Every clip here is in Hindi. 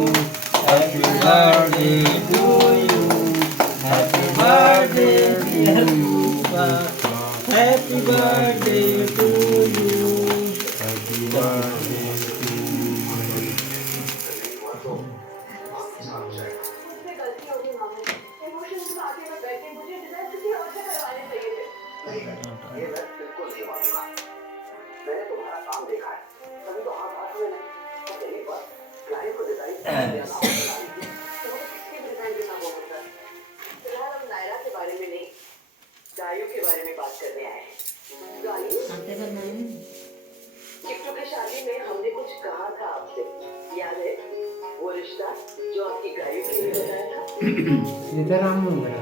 Happy birthday to you. Happy birthday dear Pupa. Happy birthday to you. Happy birthday to you. मुझसे गलती होगी मामा जी। इमोशंस में आगे में बैठे मुझे डिजाइन किसी और से करवाने चाहिए थे। ये मैं बिल्कुल नहीं मानूंगा। मैंने तुम्हारा काम देखा है, तभी तो हाथ हाथ में नहीं। तो पहली बार क्लाइंट को डिजाइन दिया ना बनाई थी। तो मुझे किसकी डिजाइन देना होगा सर? फिलहाल हम नायरा के बारे में नहीं, गायों के बारे में बात करने आए हैं। गायों? चिट्टू की शादी में हमने कुछ कहा था आपसे, याद है? वो रिश्ता जो आपकी गायों के लिए बताया था? सीताराम मंगला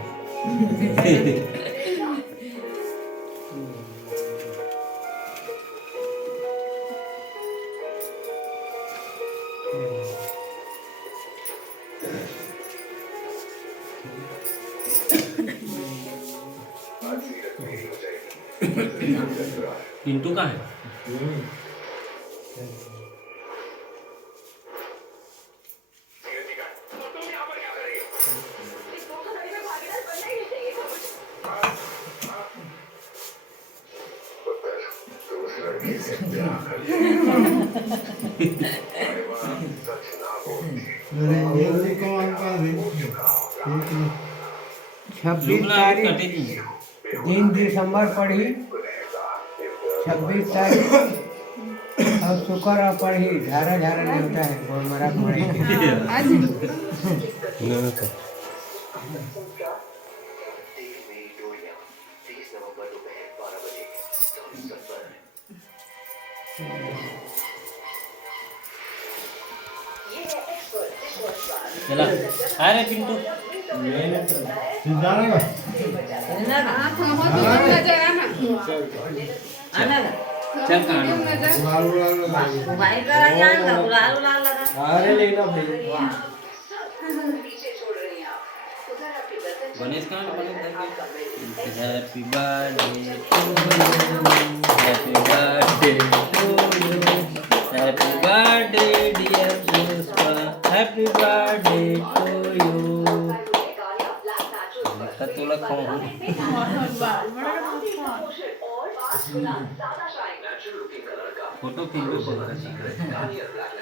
आज सीरत मेरी हो जाएगी। पिंटू कहाँ है? सीरत जी का, तो तुम यहाँ पर क्या कर रही हो? इस धोखाधड़ी में भागीदार बनना ही नहीं चाहिए था मुझे। पुत्र, तुम उस लड़की से प्यार करते हो। अरे वाह, सच ना बोलती। छब्बीस तारीख तीन दिसंबर पढ़ी, 26 तारीख और शुक्र और पढ़ी झारा झारा नहीं होता है वो मरा पढ़ी संस्कार 30 मेरी डोरियां 30 नवंबर दोपहर 12 बजे संसद पर। ये है एक्सपर्ट डिशवॉश बार। चला आ रे पिंटू चल कहाँ अरे लेना भाई पीछे छोड़ रही हैं आप। उधर आपके दर्शन गणेश कहाँ है? आपका happy birthday to you. Happy birthday to you. Happy birthday dear Pushpa. Happy birthday to you. तुला खाऊं और 5 गुना ज्यादा शाइन। नेचुरल लुकिंग कलर का फोटो खींच लो। Secret Garnier black